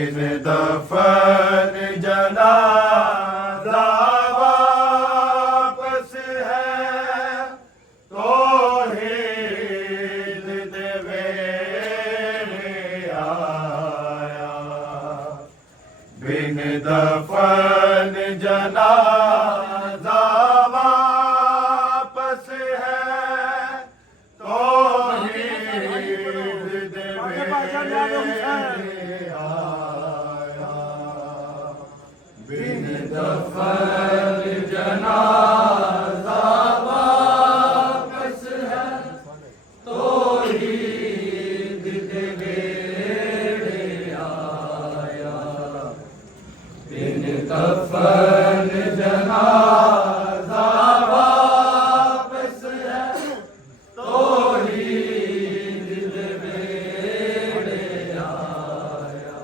बिन दफन जनाजा वापस है तौहीद दे वेले आया। बिन दफन जनाजा वापस है तौहीद दे वेले आया। बिन दफन जनाजा वापस है तौहीद दे वेले आया। बिन दफन जनाजा वापस है तौहीद दे वेले आया।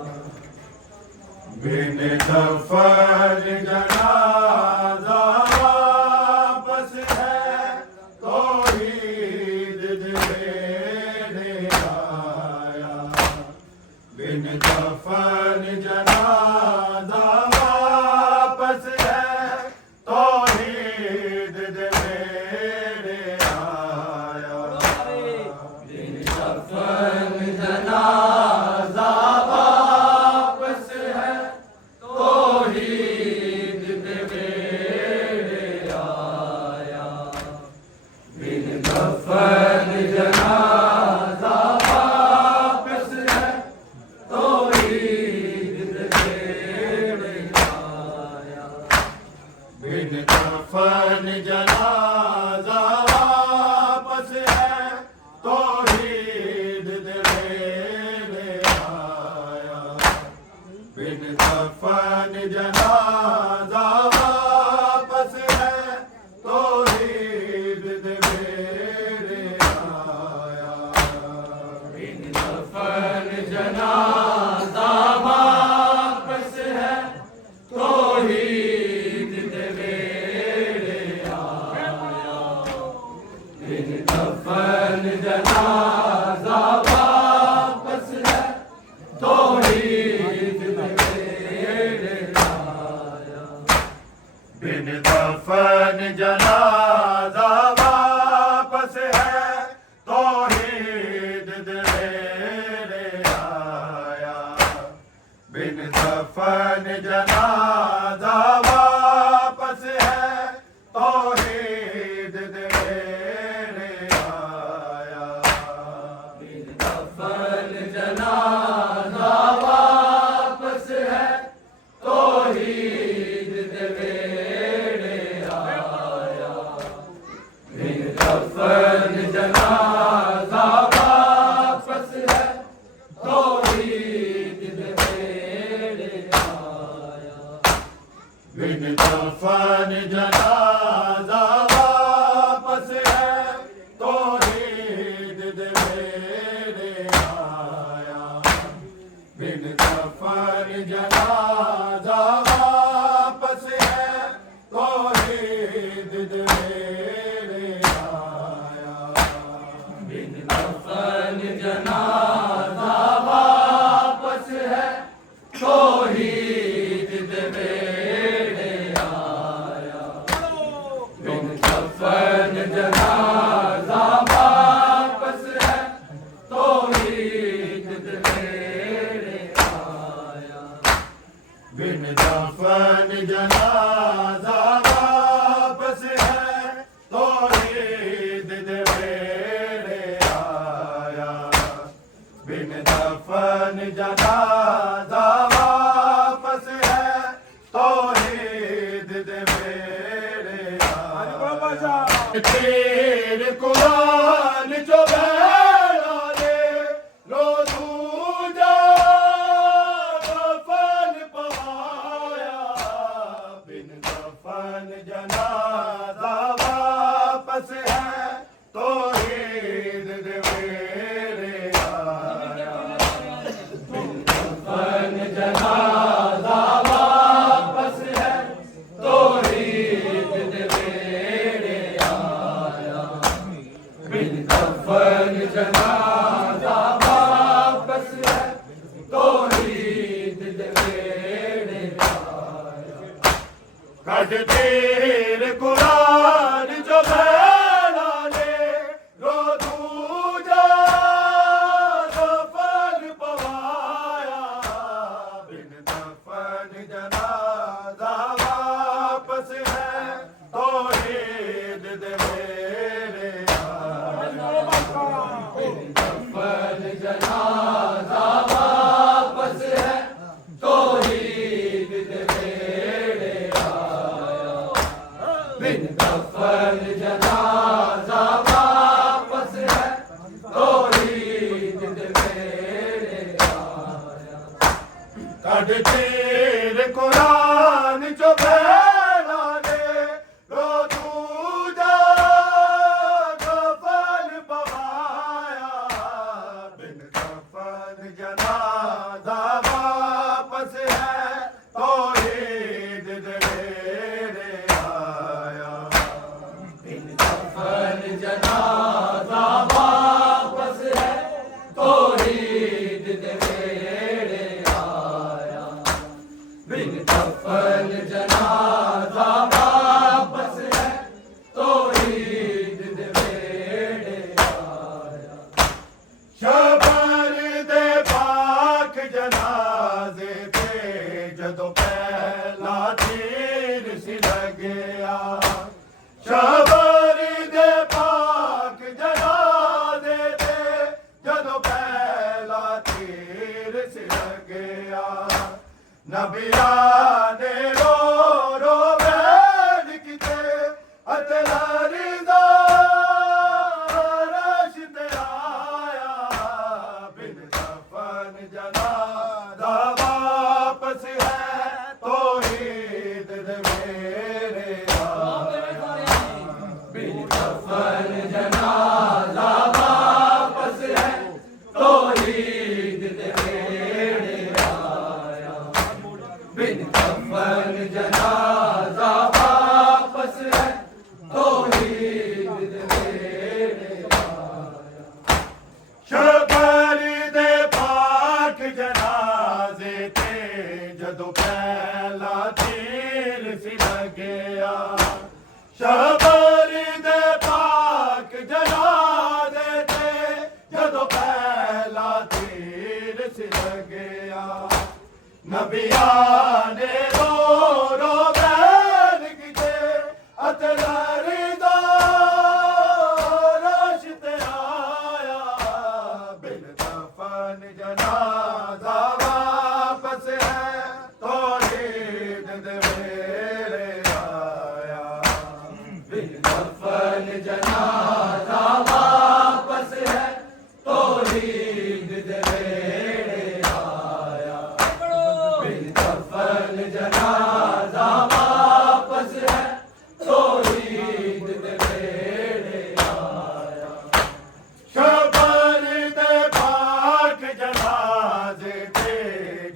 बिन दफन जनाजा वापस है तौहीद दे वेले आया। बिन दफन जनाजा वापस है तौहीद दे वेले आया। बिन दफन जनाजा वापस है तौहीद दे वेले आया। बिन दफन जनाजा वापस है तौहीद दे वेले आया। बिन दफन जनाजा वापस है तौहीद दे वेले आया। बिन दफन जनाजा वापस है तौहीद दे वेले आया। बिन दफन जनाजा वापस है तौहीद दे वेले आया। बिन दफन जनाजा वापस है तौहीद दे वेले आया। बिन दफन जनाजा वापस है तौहीद दे वेले आया। बिन दफन जनाजा वापस है तौहीद दे वेले आया। बिन दफन जनाजा वापस है तौहीद दे वेले आया। बिन दफन जनाजा वापस है तौहीद दे वेले आया। बिन दफन जनाजा वापस है तौहीद दे वेले आया। बिन दफन जनाजा वापस है तौहीद दे वेले आया। बिन दफन जनाजा वापस है तौहीद दे वेले आया। बिन दफन जनाजा वापस है तौहीद दे वेले आया। बिन दफन जनाजा वापस है तौहीद दे वेले आया। बिन दफन जनाजा वापस है तौहीद दे वेले आया। तेरे कुरान जो बैठा दे रो दूजा दफन पवाया। बिन दफन जनाजा वापस है तौहीद दे वेले आया। बिन दफन जनाजा वापस है तौहीद दे वेले आया। बिन दफन जनाजा वापस है तौहीद कट तीर कुरान जो बैला ने रो दूजा दफन पवाया बिन दफन जनाजा वापस है तौहीद दे मेरे बिन दफन जनाजा वापस है तौहीद दे मेरे बिन दफन जनाजा वापस है तौहीद दे मेरे कट तीर कुरान जो बैला ने रो दूजा दफन पवाया बिन दफन जनाजा वापस है तौहीद दे मेरे आया बिन दफन जनाजा वापस है तौहीद दे मेरे आया बिन दफन जनाजा वापस है तौहीद दे मेरे आया शबर दे पाक जनाजे ते जदों पहला तीर सी लगया शबर दे पाक जनाजे ते जदों पहला तीर सी लगया नबिया ने रो रो वैन किते अतलारिदा रश ते आया बिन दफन जनाजा वापस है तौहीद दे मेरे बिन दफन जनाजा वापस है तौहीद दे मेरे आया बिन दफन जनाजा वापस है तौहीद दे मेरे शबर दे पाक जनाजे ते जदों पहला तीर सी लगया शबर दे पाक जनाजे ते जदों पहला तीर सी लगया नबिया ने रो रो बैन किते अतलारिदा रश ते आया बिन दफन जनाजा वापस है तौहीद दे मेरे आया बिन दफन जनाजा वापस है तौहीद दे मेरे आया बिन दफन जनाजा वापस है तौहीद दे मेरे आया शबर दे पाक जनाजे ते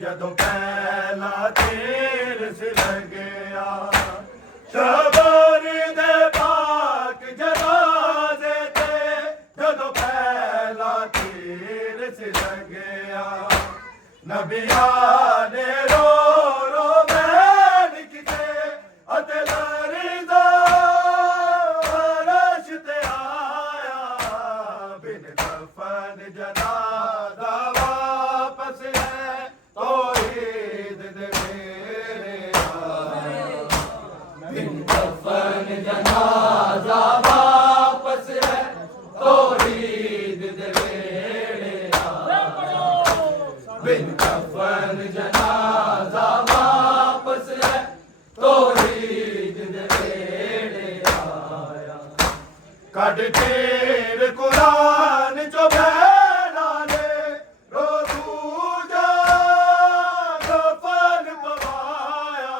जदों पहला तीर सी लगया शबर दे पाक जनाजे ते जदों पहला तीर सी लगया नबिया ने रो रो बैन किते अतलारिदा रश ते आया बिन दफन जनाजा वापस है तौहीद दे मेरे आया बिन दफन जनाजा वापस है तौहीद दे मेरे आया बिन दफन जनाजा वापस है तौहीद दे मेरे आया कट तीर कुरान जो बैला ने रो दूजा दफन पवाया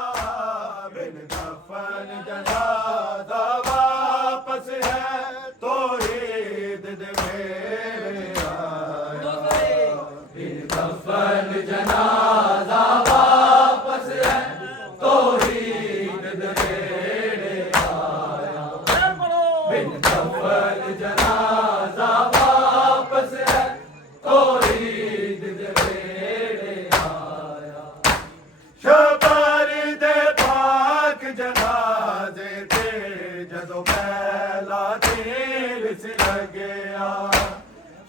बिन दफन जनाजा वापस है तौहीद दे मेरे आया बिन दफन जनाजा वापस है तौहीद दे मेरे आया बिन दफन जनाजा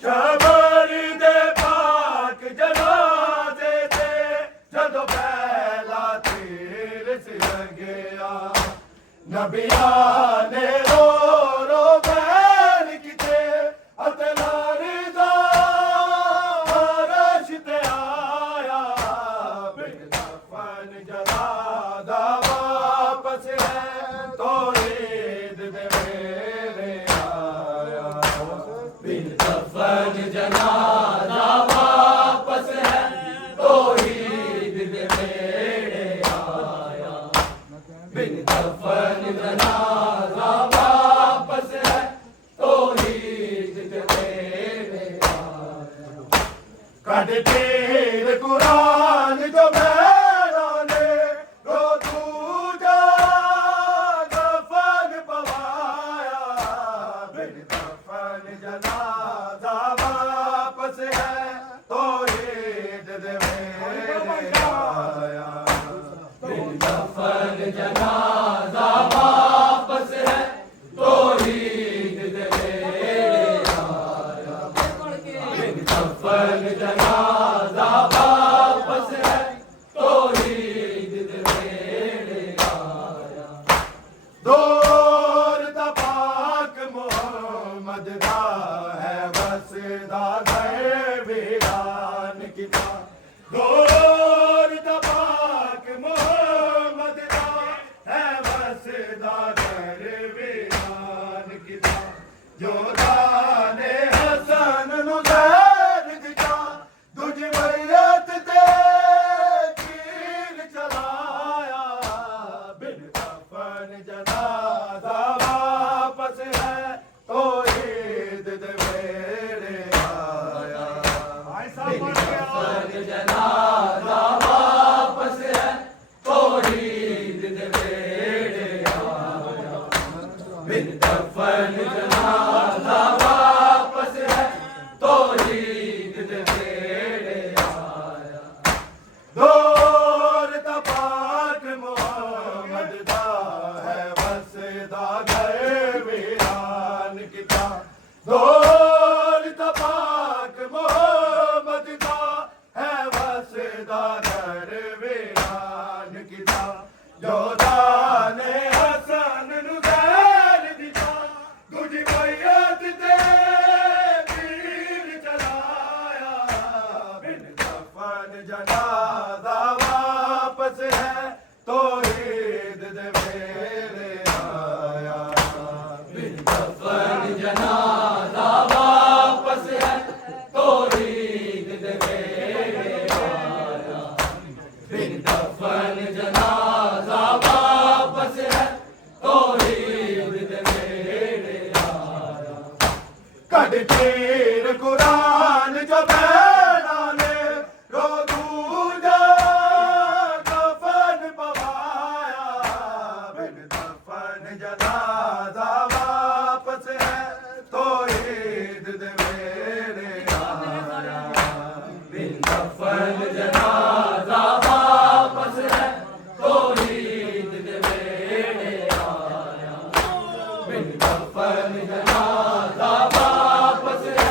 शबर दे पाक जनाजे ते जदों पहला तीर सी गया नबियां ने रो रो बैन किते अते लारिदा रश ते आया बिन दफन जनाजा वापस है तो ईद दे मेरे आया बिन दफन जनाजा वापस है तो ईद दे मेरे आया बिन दफन जनाजा वापस है तो ईद दे मेरे आया कद तीर कुरान जो मैदाने रो दूजा दफन पवाया बिन दफन जनाजा वापस है तो ईद दे मेरे आया बिन दफन जनाजा वापस है तो ईद दे मेरे आया बिन दफन जनाजा वापस है तो ईद दे मेरे आया दौर दा पाक मोहम्मद दा है वसदा गए वीरान किता दौर दा पाक मोहम्मद दा है वसदा गए वीरान किता जोदाने हसन नु ज़ैर दिता दूजी मैयत ते तीर चलाया बिन दफन जनाजा वापस है तो ईद दे मेरे आया बिन दफन जनाजा वापस है तो ईद दे मेरे आया बिन दफन जनाजा वापस है तो ईद दे मेरे आया दौर दा पाक मोहम्मद दा है वसदा गए वीरान किता दौर दा पाक मोहम्मद दा है वसदा गए वीरान किता जोदाने हसन नु ज़ैर दिता दूजी मैयत ते तीर चलाया बिन दफन जनाजा वापस है तो ईद दे मेरे आया बिन दफन जनाजा वापस है तो ईद दे मेरे आया बिन दफन जनाजा वापस है तो ईद दे मेरे आया कद तीर कुरान जो मैदाने रो दूजा दफन पवाया बिन दफन जनाजा वापस है तो ईद दे मेरे आया बिन दफन जनाजा वापस है तो ईद दे मेरे आया बिन दफन जनाजा वापस है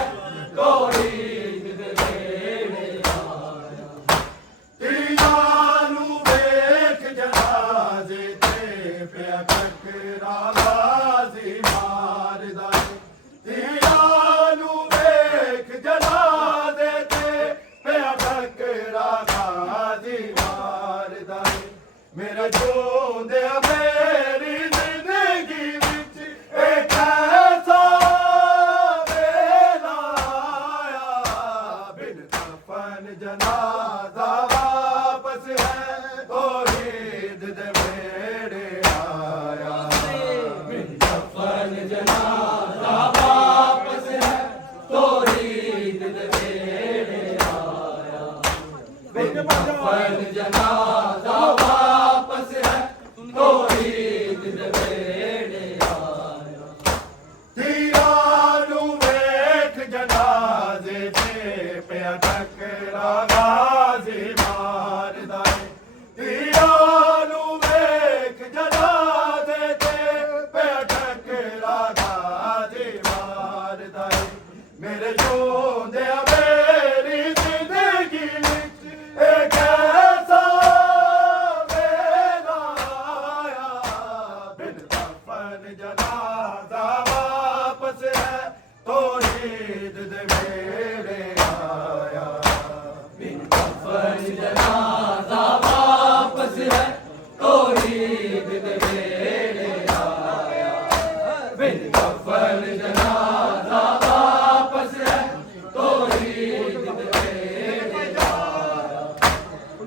मेरे जोंदे मेरी जिंदगी विच एक ऐसा वेला आया, बिन कफन जनाजा वापस है तौहीद दे वेले आया, बिन कफन जनाजा वापस है तौहीद दे वेले आया, बिन कफन जनाजा वापस है तौहीद दे वेले आया।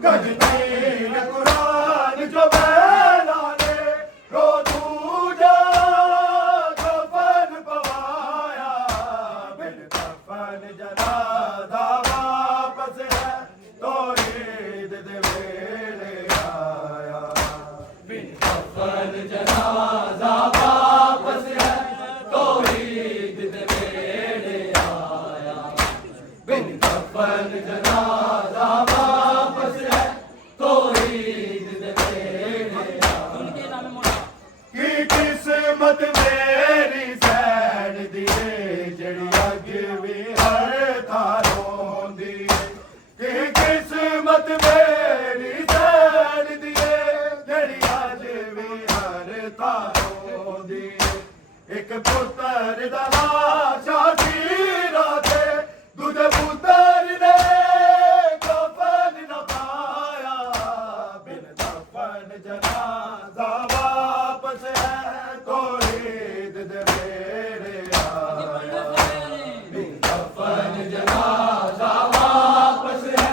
गजनीन कुरान जो बैला ने रो दूजा कफन पवाया, बिन कफन जनाजा वापस है तौहीद दे वेले आया, बिन कफन जनाजा वापस है तौहीद दे वेले आया, बिन कफन जनाजा वापस है तौहीद दे वेले आया। की किस्मत मेरी सैन दिए जड़ी अग भी हर थारों दी, की किस्मत मेरी सैन दिए जड़ी अज भी हर थारों दी, एक पुत्र दा लाशा चीरा ते दूजे पुत्र ने कफन न पाया, बिन कफन जनाजा वापस है तौहीद दे वेले आया, बिन कफन जनाजा वापस है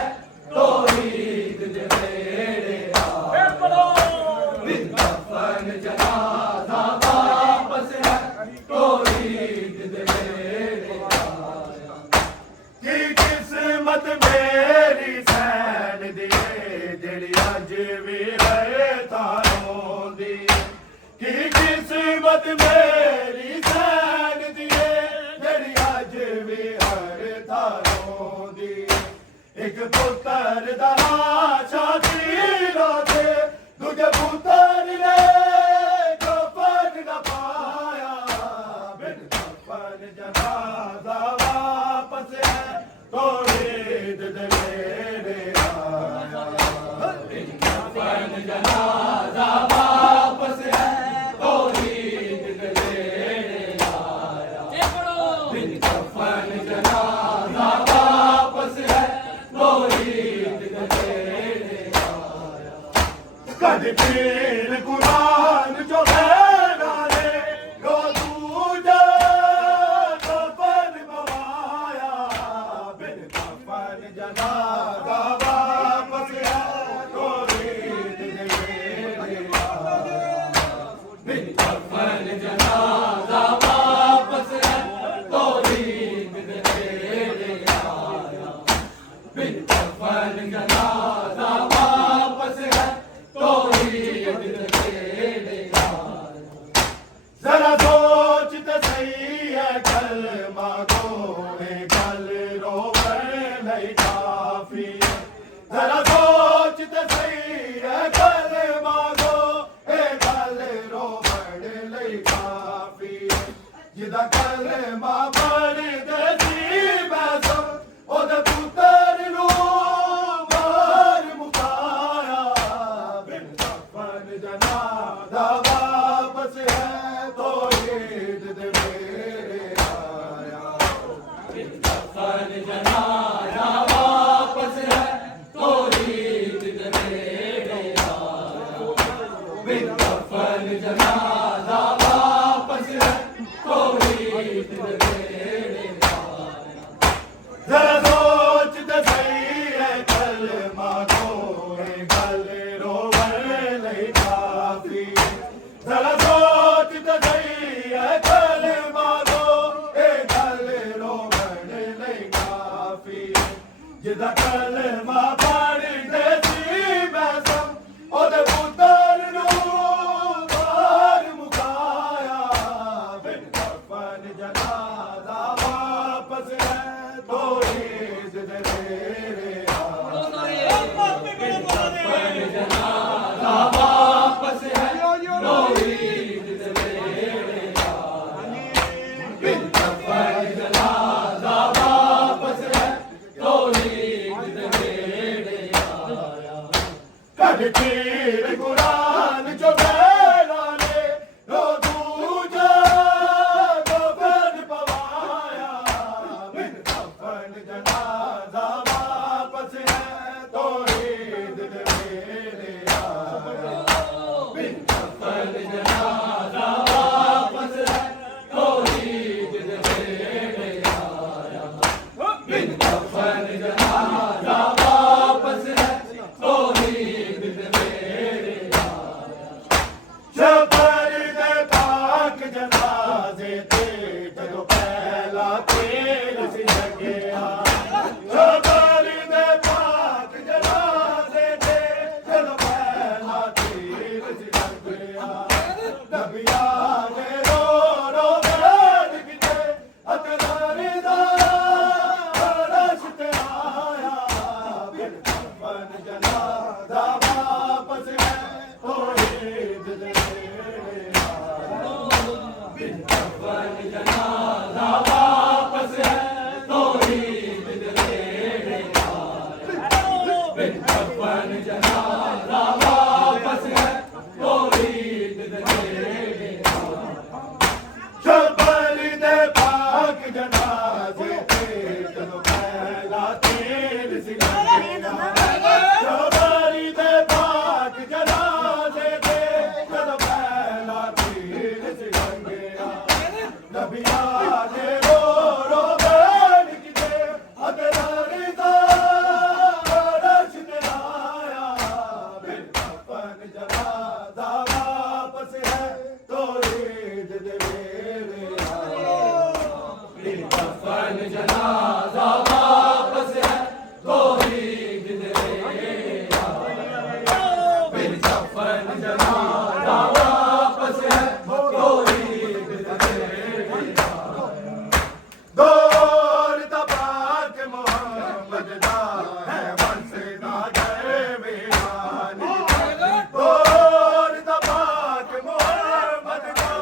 तौहीद दे वेले आया, बिन कफन जनाजा वापस है तौहीद दे वेले आया। की किस्मत मेरी सैन दिए जड़ी अज भी है थारों दी, की किस्मत मेरी सैन दिए जड़ी अज भी हर थारों दी, एक पुत्र दा लाशा चीरा ते दूजे पुत्र ने कफन न पाया, बिन कफन जनाजा वापस है तौहीद दे वेले आया, बिन कफन जनाजा वापस है तौहीद दे वेले आया, बिन कफन जनाजा वापस है तौहीद दे वेले आया। कद पीर कुरान जो बैला ने रो दूजा कफन पवाया, बिन कफन जनाजा वापस है तौहीद दे वेले आया, बिन कफन जनाजा वापस है तौहीद दे वेले आया, बिन कफन जनाजा वापस है तौहीद दे वेले आया। जरा सोच तो सही है कलमा को ए गल रोवण नहीं काफी, जरा सोच तो सही है कलमा को ए गल रोवण नहीं काफी, जिदा कलमा पढ़दे सी मैं सब ओदे पुत्तर नूं मार मुकाया, बिन कफन जनाजा वापस है तौहीद दे वेले आया, बिन कफन जनाजा वापस है तौहीद दे वेले आया, बिन कफन जनाजा वापस है तौहीद दे वेले आया। जरा सोच तो सही है कलमा को ए गल रोवण नहीं काफी, जरा सोच तो सही है कलमा को ए गल रोवण नहीं काफी, जिदा कलमा पढ़दे सी मैं सब ओदे पुत्तर नूं मार मुकाया, बिन कफन जनाजा वापस है तौहीद दे वेले आया, बिन कफन जनाजा वापस है तौहीद दे वेले आया, बिन कफन जनाजा ਜਨਾਜ਼ੇ ਤੇ ਜਦੋਂ ਪਹਿਲਾ ਤੀਰ ਸਿਖਾਇਆ ਜਵਾਰੀ ਦੇ ਬਾਗ ਜਨਾਜ਼ੇ ਤੇ ਜਦੋਂ ਪਹਿਲਾ ਤੀਰ ਸਿਖਾਇਆ ਨਬੀਆਂ ਦੇ ਰੋ ਬੈਠ ਕੇ ਅਦਰਾਰੀ ਦਾ ਰਸ਼ ਤੇ ਆਇਆ ਬਿਨ ਕਫਨ ਜਨਾਜ਼ਾ ਵਾਪਸ ਹੈ ਤੋਹੀਦ ਦੇ ਵੇਲੇ ਆਇਆ ਬਿਨ ਕਫਨ ਜਨਾਜ਼ਾ ਵਾਪਸ ਹੈ ਤੋਹੀਦ ਦੇ ਵੇਲੇ ਆਇਆ ਬਿਨ ਕਫਨ ਜਨਾਜ਼ਾ ਵਾਪਸ ਹੈ ਤੋਹੀਦ ਦੇ ਵੇਲੇ ਦੌਰ ਦਾ ਪਾਕ ਮੁਹੰਮਦ ਦਾ ਹੈ ਵਸਦਾ ਗਏ ਵੀਰਾਨ ਦੌਰ ਦਾ ਪਾਕ ਮੁਹੰਮਦ ਦਾ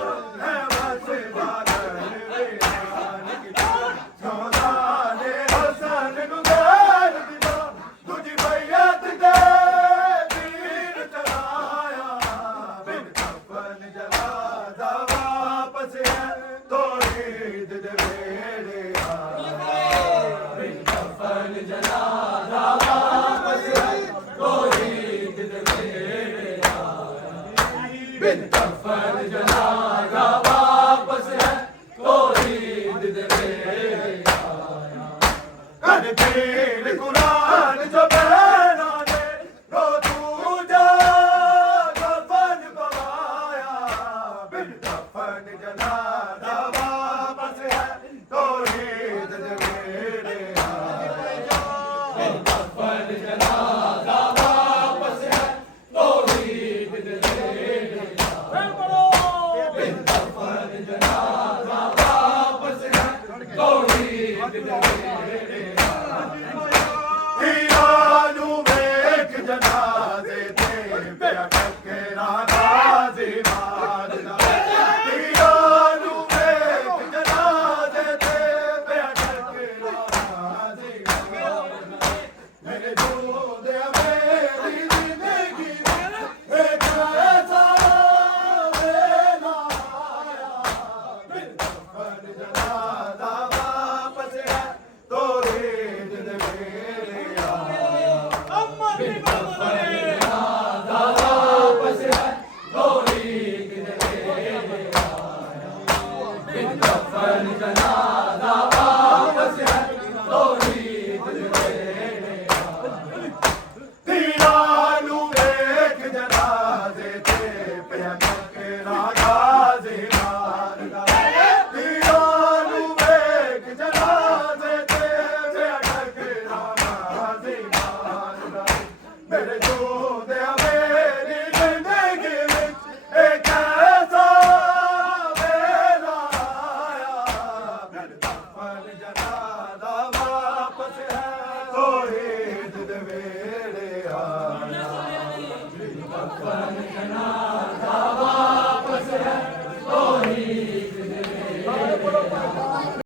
ਹੈ ਵਸਦਾ ਗਏ ਵੀਰਾਨ ਸੋਨਾ ਨੇ ਹਸਨ ਨੂੰ ਗੈਰ ਦਿੱਤਾ ਦੂਜੀ ਬੈਅਤ ਦੇ ਵੀਰ ਚਲਾਇਆ ਬਿਨ ਕਫਨ ਜਨਾਜ਼ਾ ਵਾਪਸ ਹੈ ਤੋਹੀਦ ਦੇ ਵੇਲੇ ਆਇਆ ਬਿਨ ਕਫਨ ਜਨਾਜ਼ਾ ਵਾਪਸ ਹੈ ਤੋਹੀਦ ਦੇ ਵੇਲੇ ਆਇਆ ਬਿਨ ਕਫਨ ਜਨਾਜ਼ਾ ਵਾਪਸ ਹੈ ਤੋਹੀਦ ਦੇ ਵੇਲੇ ਆਇਆ ਕਦ ਤੇਰੇ ਕੁਰਾਨ ਜੋ ਬਹਿਨਾ ਨੇ ਰੋ ਤੂੰ ਜਾ ਕਫਨ ਪਵਾਇਆ ਬਿਨ ਕਫਨ ਜਨਾਜ਼ਾ ਵਾਪਸ ਹੈ ਤੋਹੀਦ ਦੇ ਵੇਲੇ ਆਇਆ ਬਿਨ ਕਫਨ ਜਨਾਜ਼ਾ ਵਾਪਸ ਹੈ ਤੋਹੀਦ ਦੇ ਵੇਲੇ ਆਇਆ ਬਿਨ ਕਫਨ ਜਨਾਜ਼ਾ ਵਾਪਸ ਹੈ ਤੋਹੀਦ ਦੇ ਵੇਲੇ ਹੀਰਾ ਨੂੰ ਵੇਖ ਜਨਾਜ਼ੇ ਤੇ ਪਿਆ ਟੱਕਰਾ ਗਾਜ਼ੀ ਮਾਰਦਾ ਹੀਰਾ ਨੂੰ ਵੇਖ ਜਨਾਜ਼ੇ ਤੇ ਪਿਆ ਟੱਕਰਾ ਗਾਜ਼ੀ ਮਾਰਦਾ ਮੇਰੇ ਜੋਦੇ ਮੇਰੀ ਜ਼ਿੰਦਗੀ ਇੱਕ ਐਸਾ ਵੇਲਾ ਆਇਆ ਬਿਨ ਕਫਨ ਜਨਾਜ਼ਾ ਵਾਪਸ ਹੈ ਤੋਹੀਦ ਦੇ ਵੇਲੇ ਆਇਆ ਬਿਨ ਕਫਨ ਜਨਾਜ਼ਾ ਵਾਪਸ ਹੈ ਤੋਹੀਦ ਦੇ ਵੇਲੇ ਆਇਆ ਬਿਨ ਕਫਨ ਜਨਾਜ਼ਾ ਵਾਪਸ ਹੈ ਤੋਹੀਦ ਦੇ ਵੇਲੇ ਤੀਰਾਂ ਨੂੰ ਵੇਖ ਜਨਾਜ਼ੇ ਤੇ ਪਿਆ ਟੱਕਰਾ ਗਾਜ਼ੀ ਮਾਰਦਾ ਤੀਰਾਂ ਨੂੰ ਵੇਖ ਜਨਾਜ਼ੇ ਤੇ ਪਿਆ ਟੱਕਰਾ ਗਾਜ਼ੀ ਮਾਰਦਾ ਮੇਰੇ ਜੋਦੇ ਮੇਰੀ ਜ਼ਿੰਦਗੀ ਵਿੱਚ ਇੱਕ ਐਸਾ ਵੇਲਾ ਆਇਆ ਬਿਨ ਕਫਨ ਜਨਾਜ਼ਾ